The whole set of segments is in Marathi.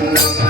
कन्हैया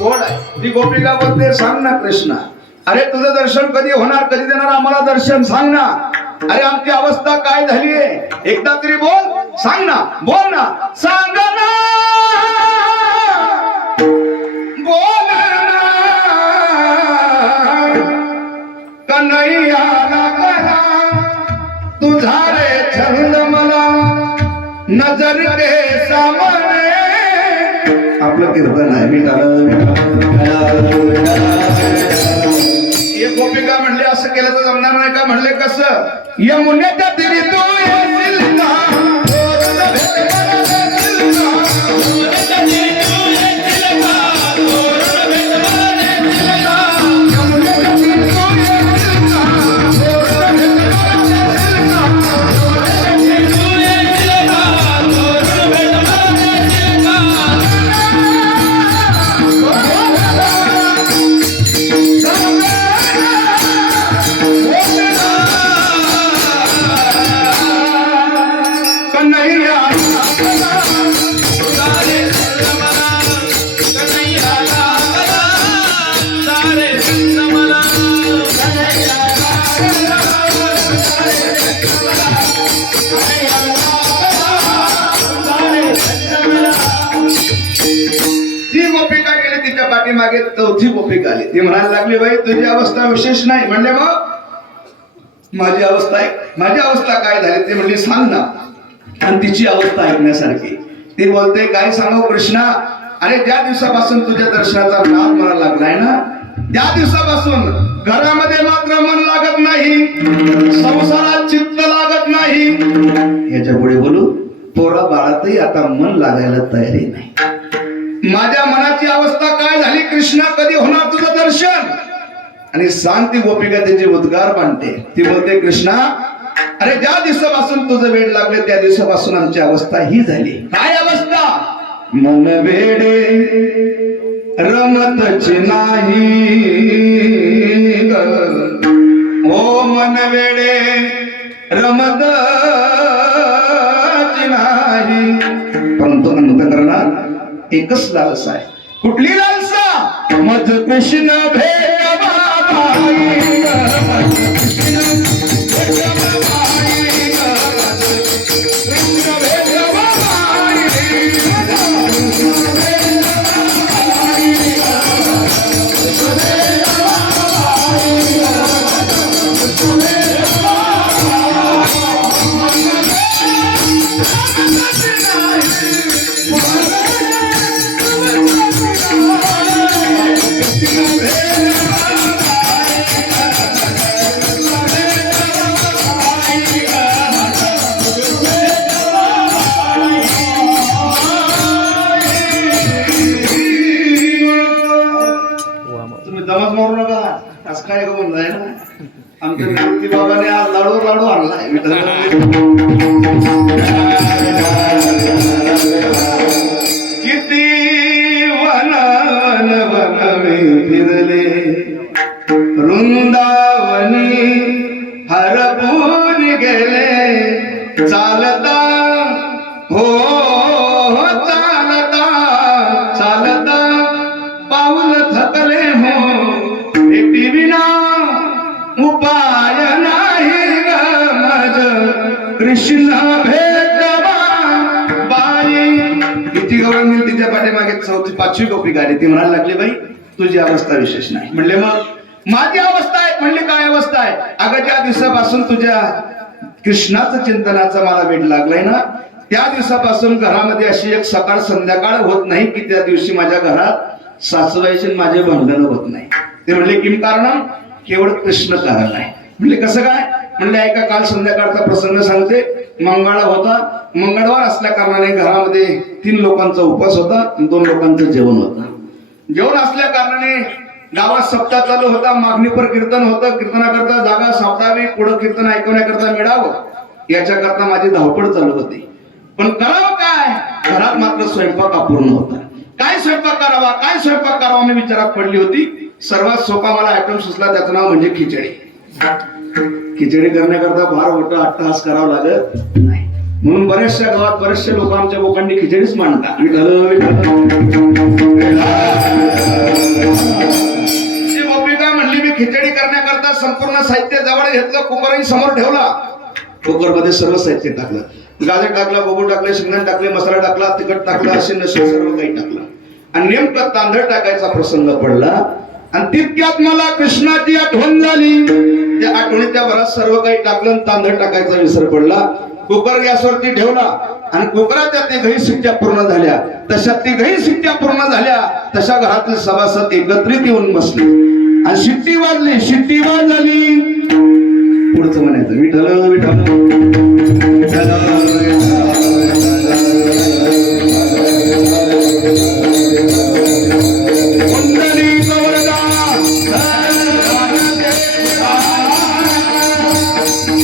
कोण आहे? ती गोपिका बोलते सांग ना कृष्णा. अरे तुझं दर्शन कधी होणार? कधी देणार आम्हाला दर्शन? सांग ना. अरे आमची अवस्था काय झालीये एकदा तरी बोल. सांग ना. बोल ना. सांग ना. बोल ना. कन्हैया लागला. तुझा रे छंद मला नजर के सामने. आपलं कीर्तन आहे मी एक गोपिका म्हणले असं केलं तर जमणार नाही का? म्हणले कसं? मुन्याच्या तिरी तू तिच्या चौथी गोपिका आली ते म्हणायला लागले बाई तुझी अवस्था विशेष नाही. म्हणले मग? माझी अवस्था आहे. माझी अवस्था काय झाली? ते म्हणले सांग ना. आणि तिची अवस्था ऐकण्यासारखी. ती बोलते काय सांगू कृष्णा. अरे ज्या दिवसापासून तुझ्या दर्शनाचा नाद मला लागलाय ना त्या दिवसापासून घरामध्ये मात्र मन लागत नाही संसारात चित्त लागत नाही. याच्यापुढे बोलू पोरा बाळातही आता मन लागायला तयारी नाही. माझ्या मनाची कृष्णा कधी होणार तुझं दर्शन? आणि सांग ती गोपिका त्याचे उद्गार बांधते. ती बोलते कृष्णा अरे ज्या दिवसापासून तुझं वेळ लागले त्या दिवसापासून आमची अवस्था ही झाली. काय अवस्था? मन वेडे रमतच नाही. ओ मन वेडे रमत नाही. परंतु अंतकरणात एकच लालसा आहे. कुठली लालसा? मज कृष्ण भेटवा बाई दमच मारू नका. असं काय का म्हणलाय ना? आमच्या मूर्ती बाबाने आज लाडू लाडू आणलाय. किती वनान वनवे फिरले. वृंदावनी पाठीमागे चौथी पाचवी टोपी आली ती म्हणायला लागली बाई तुझी अवस्था विशेष नाही. म्हणले मग माझी अवस्था आहे. म्हणले काय अवस्था आहे? अगं ज्या दिवसापासून तुझ्या कृष्णाचं चिंतनाचा मला वेळ लागलाय ना त्या दिवसापासून घरामध्ये अशी एक सकाळ संध्याकाळ होत नाही की त्या दिवशी माझ्या घरात सासूबाईचे माझे भांडण होत नाही. ते म्हणले किम कारण केवळ कृष्ण कारण आहे. म्हणले कसं काय? म्हणले ऐका काल संध्याकाळचा प्रसंग सांगते. मंगळा होता. मंगळवार असल्या कारणाने घरामध्ये तीन लोकांचा उपवास होता आणि दोन लोकांचं जेवण होतं. जेवण असल्या कारणाने गावात सप्ताह चालू होता मागणीपर कीर्तन होतं. कीर्तनाकरता जागा सापडावी पुढं कीर्तन ऐकवण्याकरता मिळावं याच्याकरता माझी धावपळ चालू होती. पण करावं काय? घरात मात्र स्वयंपाक अपूर्ण होता. काय स्वयंपाक करावा? काय स्वयंपाक करावा? मी विचारात पडली होती. सर्वात सोपा मला आयटम सुचला त्याचं नाव म्हणजे खिचडी. खिचडी करण्याकरता फार मोठा अट्टहास करावा लागत म्हणून बऱ्याचशा गावात बरेचसे लोक आमच्या लोकांनी खिचडीच मांडतात. गोपिका म्हणली मी खिचडी करण्याकरता संपूर्ण साहित्य जवळ घेतलं कुकरही समोर ठेवला. कुकरमध्ये सर्व साहित्य टाकलं. गाजर टाकला बोबू टाकले शेंगदाणे टाकले मसाला टाकला तिखट टाकलं असे नसे सर्व काही टाकलं. आणि नेमकं तांदळ टाकायचा प्रसंग पडला. आणि तितक्यात मला कृष्णाची आठवण झाली. त्या आठवणीच्या भरात सर्व काही टाकलं आणि तांदळ टाकायचा विसर पडला. कुकर गॅसवरती ठेवला आणि कुकराच्या तिघही शिट्ट्या पूर्ण झाल्या. तशा तिघही शिट्ट्या पूर्ण झाल्या तशा घरातील सभासद एकत्रित येऊन बसले. आणि शिट्टी वाजली शिट्टी वाज झाली पुढचं म्हणायचं विठ्ठल विठ्ठल.